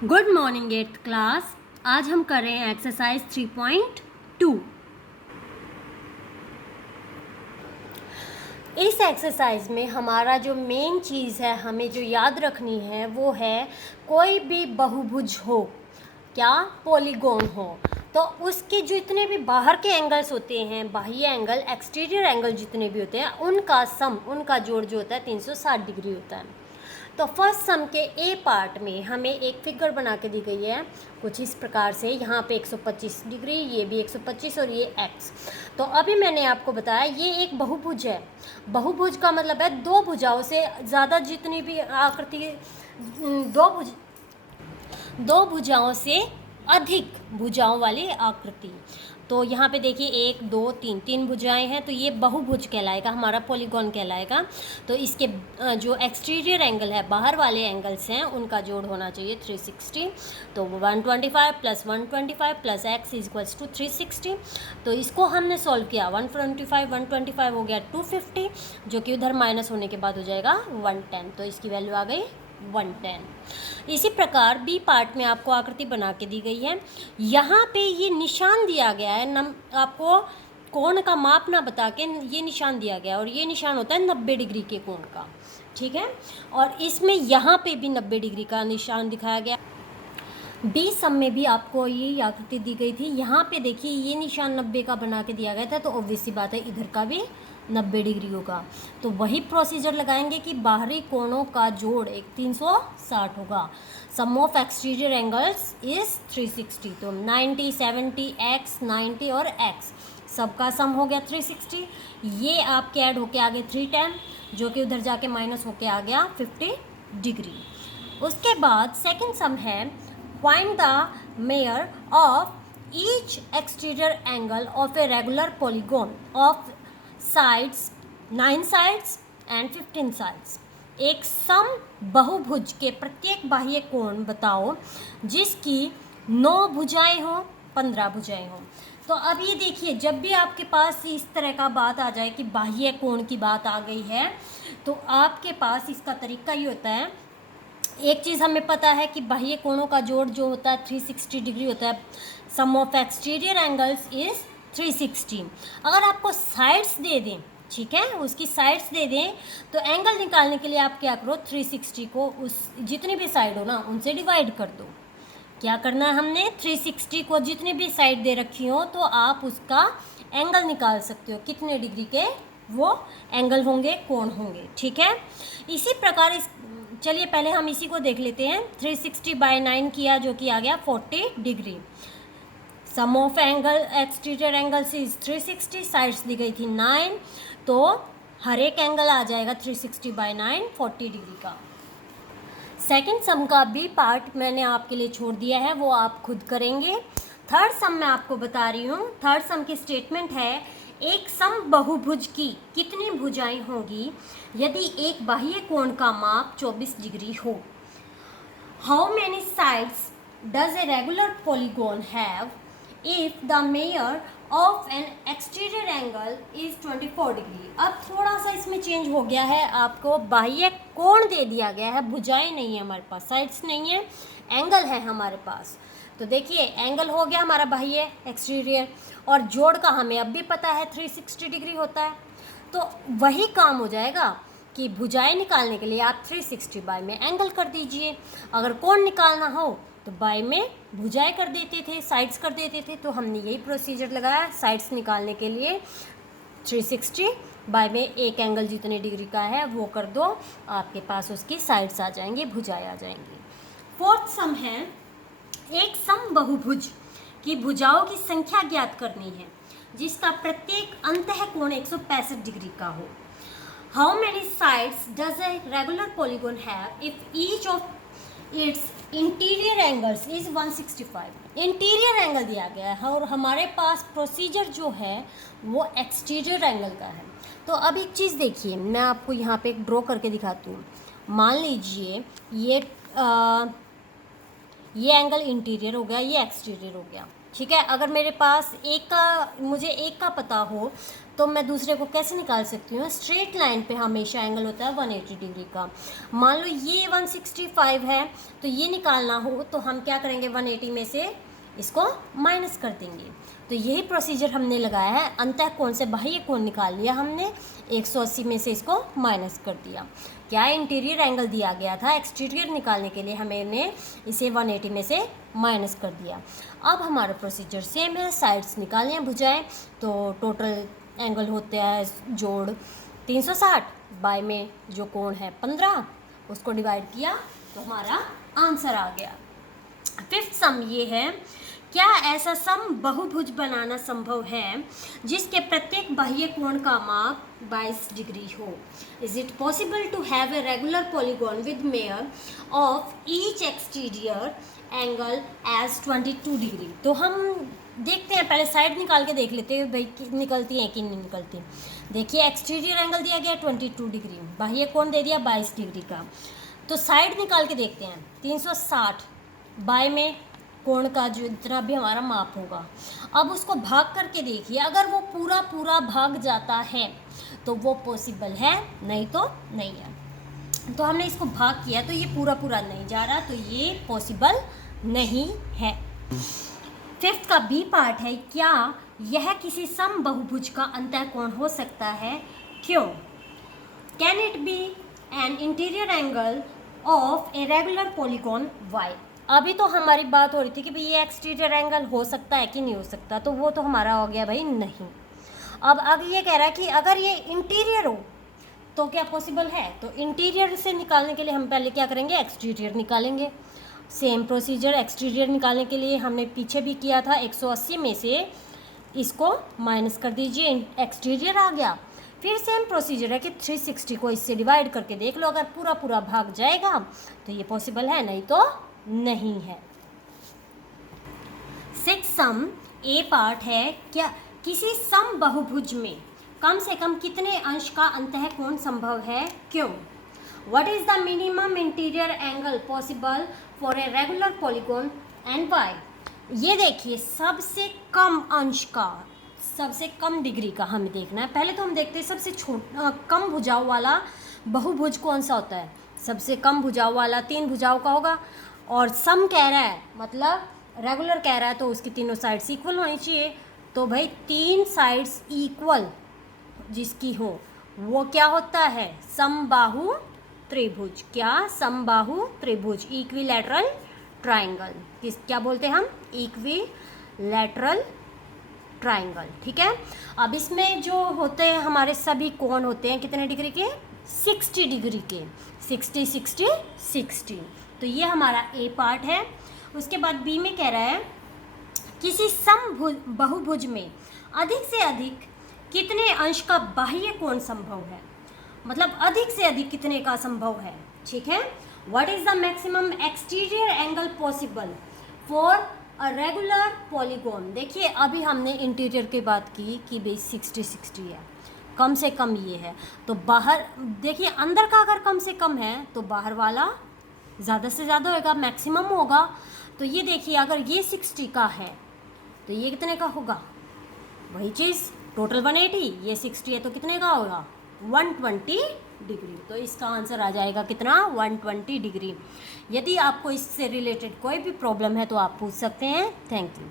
Good morning 8th class. आज हम कर रहे हैं एक्सरसाइज 3.2। इस एक्सरसाइज में हमारा जो मेन चीज़ है हमें जो याद रखनी है वो है कोई भी बहुभुज हो, क्या पॉलीगॉन हो, तो उसके जितने भी बाहर के एंगल्स होते हैं, बाह्य एंगल, एक्सटीरियर एंगल जितने भी होते हैं, उनका सम, उनका जोड़ जो होता है 360 डिग्री होता है। तो फर्स्ट सम के ए पार्ट में हमें एक फिगर बना के दी गई है कुछ इस प्रकार से। यहाँ पे 125 डिग्री, ये भी 125 और ये एक्स। तो अभी मैंने आपको बताया ये एक बहुभुज है। बहुभुज का मतलब है दो भुजाओं से ज़्यादा जितनी भी आकृति, दो भुजाओं से अधिक भुजाओं वाली आकृति। तो यहाँ पे देखिए 1 2 3 तीन भुजाएं हैं, तो ये बहुभुज कहलाएगा, हमारा पॉलीगॉन कहलाएगा। तो इसके जो एक्सटीरियर एंगल है, बाहर वाले एंगल्स हैं, उनका जोड़ होना चाहिए 360। तो 125 plus 125 plus X equals to 360। तो इसको हमने सॉल्व किया, 125 हो गया 250, जो कि उधर माइनस होने के बाद हो जाएगा 110। तो इसकी वैल्यू आ गई 110। इसी प्रकार बी पार्ट में आपको आकृति बना के दी गई है। यहाँ पे ये निशान दिया गया है, आपको कोण का माप ना बता के ये निशान दिया गया है, और ये निशान होता है 90 डिग्री के कोण का, ठीक है। और इसमें यहाँ पे भी 90 डिग्री का निशान दिखाया गया। बी सम में भी आपको ये आकृति दी गई थी, यहाँ पे देखिए ये निशान 90 का बना के दिया गया था, तो ऑब्वियस सी बात है इधर का भी 90 डिग्री होगा। तो वही प्रोसीजर लगाएंगे कि बाहरी कोणों का जोड़ एक 360 होगा। सम ऑफ एक्सटीरियर एंगल्स इज 360। तो 90 70 एक्स 90 और एक्स सबका सम हो गया 360। ये आपके ऐड होके आ गए 310, जो कि उधर जाके माइनस होके आ गया 50 डिग्री। उसके बाद सेकेंड सम है find the measure of each exterior angle of a regular polygon of sides 9 sides and 15 sides। एक सम बहुभुज के प्रत्येक बाह्य कोण बताओ जिसकी 9 भुजाएं हो, 15 भुजाएं हो। तो अब ये देखिए, जब भी आपके पास इस तरह का बात आ जाए कि बाह्य कोण की बात आ गई है, तो आपके पास इसका तरीका ये होता है। एक चीज़ हमें पता है कि बाह्य कोणों का जोड़ जो होता है 360 डिग्री होता है। सम ऑफ एक्सटीरियर एंगल्स इज 360। अगर आपको साइड्स दे दें, ठीक है, उसकी साइड्स दे दें, तो एंगल निकालने के लिए आप क्या करो, 360 को उस जितनी भी साइड हो ना उनसे डिवाइड कर दो। क्या करना है हमने, 360 को जितनी भी साइड दे रखी हो तो आप उसका एंगल निकाल सकते हो, कितने डिग्री के वो एंगल होंगे, कोण होंगे, ठीक है। इसी प्रकार चलिए पहले हम इसी को देख लेते हैं। 360/9 किया, जो कि आ गया 40 degree. Sum of angle exterior angles is 360, sides दी गई थी 9, तो हर एक एंगल आ जाएगा 360/9 40 डिग्री का। सेकेंड सम का बी पार्ट मैंने आपके लिए छोड़ दिया है, वो आप खुद करेंगे। थर्ड सम मैं आपको बता रही हूँ। थर्ड सम की स्टेटमेंट है एक सम बहुभुज की कितनी भुजाएं होंगी यदि एक बाह्य कोण का माप 24 डिग्री हो। How many sides does a regular polygon have if the measure of N exterior angle is 24 degree. अब थोड़ा सा इसमें चेंज हो गया है, आपको बाह्य कोण दे दिया गया है, भुजाएं नहीं है हमारे पास, साइड्स नहीं है, एंगल है हमारे पास। तो देखिए एंगल हो गया हमारा बाह्य एक्सटीरियर, और जोड़ का हमें अब भी पता है 360 डिग्री होता है। तो वही काम हो जाएगा कि भुजाएं निकालने के लिए आप 360 बाय में एंगल कर दीजिए। अगर कोण निकालना हो तो बाय में भुजाएं कर देते थे, साइड्स कर देते थे। तो हमने यही प्रोसीजर लगाया साइड्स निकालने के लिए। 360 बाय में एक एंगल जितने डिग्री का है वो कर दो, आपके पास उसकी साइड्स आ जाएंगी, भुजाएं आ जाएंगी। फोर्थ सम है एक सम बहुभुज की भुजाओं की संख्या ज्ञात करनी है जिसका प्रत्येक अंतः कोण 165 डिग्री का हो। How many sides does a regular polygon have if each of its interior angles is 165। Interior angle दिया गया है और हमारे पास प्रोसीजर जो है वो एक्सटीरियर एंगल का है। तो अब एक चीज़ देखिए, मैं आपको यहाँ पे एक ड्रॉ करके दिखाती हूँ। मान लीजिए ये एंगल इंटीरियर हो गया, ये एक्सटीरियर हो गया, ठीक है। अगर मेरे पास मुझे एक का पता हो तो मैं दूसरे को कैसे निकाल सकती हूँ? स्ट्रेट लाइन पे हमेशा एंगल होता है 180 डिग्री का। मान लो ये 165 है, तो ये निकालना हो तो हम क्या करेंगे, 180 में से इसको माइनस कर देंगे। तो यही प्रोसीजर हमने लगाया है। अंतः कोण से बाह्य कोण निकाल लिया हमने, 180 में से इसको माइनस कर दिया। क्या इंटीरियर एंगल दिया गया था, एक्सटीरियर निकालने के लिए हमने इसे 180 में से माइनस कर दिया। अब हमारा प्रोसीजर सेम है, साइड्स निकालने हैं भुजाएं, तो टोटल एंगल होते हैं जोड़ 360, बाय में जो कोण है 15, उसको डिवाइड किया तो हमारा आंसर आ गया। फिफ्थ सम ये है, क्या ऐसा सम बहुभुज बनाना संभव है जिसके प्रत्येक बाह्य कोण का माप 22 डिग्री हो? Is it possible to have a regular polygon with measure of each exterior angle as 22 degree? तो हम देखते हैं, पहले साइड निकाल के देख लेते हैं भाई निकलती है कि नहीं निकलती। देखिए एक्सटीरियर एंगल दिया गया 22 डिग्री, बाह्य कोण दे दिया 22 डिग्री का। तो साइड निकाल के देखते हैं, 360 बाय में कोण का जो इतना भी हमारा माप होगा। अब उसको भाग करके देखिए, अगर वो पूरा पूरा भाग जाता है तो वो पॉसिबल है, नहीं तो नहीं है। तो हमने इसको भाग किया तो ये पूरा पूरा नहीं जा रहा, तो ये पॉसिबल नहीं है। फिफ्थ का बी पार्ट है, क्या यह किसी सम बहुभुज का अंतःकोण हो सकता है, क्यों? Can it be an interior angle of a regular polygon why? अभी तो हमारी बात हो रही थी कि भाई ये एक्सटीरियर एंगल हो सकता है कि नहीं हो सकता, तो वो तो हमारा हो गया भाई नहीं। अब ये कह रहा है कि अगर ये इंटीरियर हो तो क्या पॉसिबल है? तो इंटीरियर से निकालने के लिए हम पहले क्या करेंगे, एक्सटीरियर निकालेंगे। सेम प्रोसीजर एक्सटीरियर निकालने के लिए हमने पीछे भी किया था, 180 में से इसको माइनस कर दीजिए, एक्सटीरियर आ गया। फिर सेम प्रोसीजर है कि 360 को इससे डिवाइड करके देख लो, अगर पूरा पूरा भाग जाएगा तो ये पॉसिबल है, नहीं तो नहीं है। सिक्स्थ सम ए पार्ट है, क्या किसी सम बहुभुज में कम से कम कितने अंश का अंतःकोण संभव है, क्यों? What is the minimum interior angle possible for a regular polygon and why? ये देखिए सबसे कम अंश का, सबसे कम डिग्री का हमें देखना है। पहले तो हम देखते हैं सबसे कम भुजाओं वाला बहुभुज कौन सा होता है। सबसे कम भुजाओं वाला 3 भुजाओं का होगा, और सम कह रहा है मतलब रेगुलर कह रहा है तो उसकी तीनों साइड्स इक्वल होनी चाहिए। तो भाई 3 साइड्स इक्वल जिसकी हो वो क्या होता है, समबाहु त्रिभुज। क्या? समबाहु त्रिभुज, इक्विलैटरल ट्राइंगल। क्या बोलते हैं हम? Equilateral triangle. ठीक है। अब इसमें जो होते हैं हमारे सभी कोण होते हैं कितने डिग्री के? 60 डिग्री के, 60 60 60। तो ये हमारा ए पार्ट है। उसके बाद बी में कह रहा है किसी बहुभुज में अधिक से अधिक कितने अंश का बाह्य कोण संभव है, मतलब अधिक से अधिक कितने का संभव है। ठीक है। What is the maximum exterior angle possible for a regular polygon? देखिए अभी हमने इंटीरियर की बात की कि भाई 60 60 है, कम से कम ये है। तो बाहर देखिए, अंदर का अगर कम से कम है तो बाहर वाला ज़्यादा से ज़्यादा होगा, मैक्सिमम होगा। तो ये देखिए अगर ये 60 का है तो ये कितने का होगा? वही चीज़ टोटल 180, ये 60 है तो कितने का होगा? 120 डिग्री। तो इसका आंसर आ जाएगा कितना? 120 डिग्री। यदि आपको इससे रिलेटेड कोई भी प्रॉब्लम है तो आप पूछ सकते हैं। Thank you.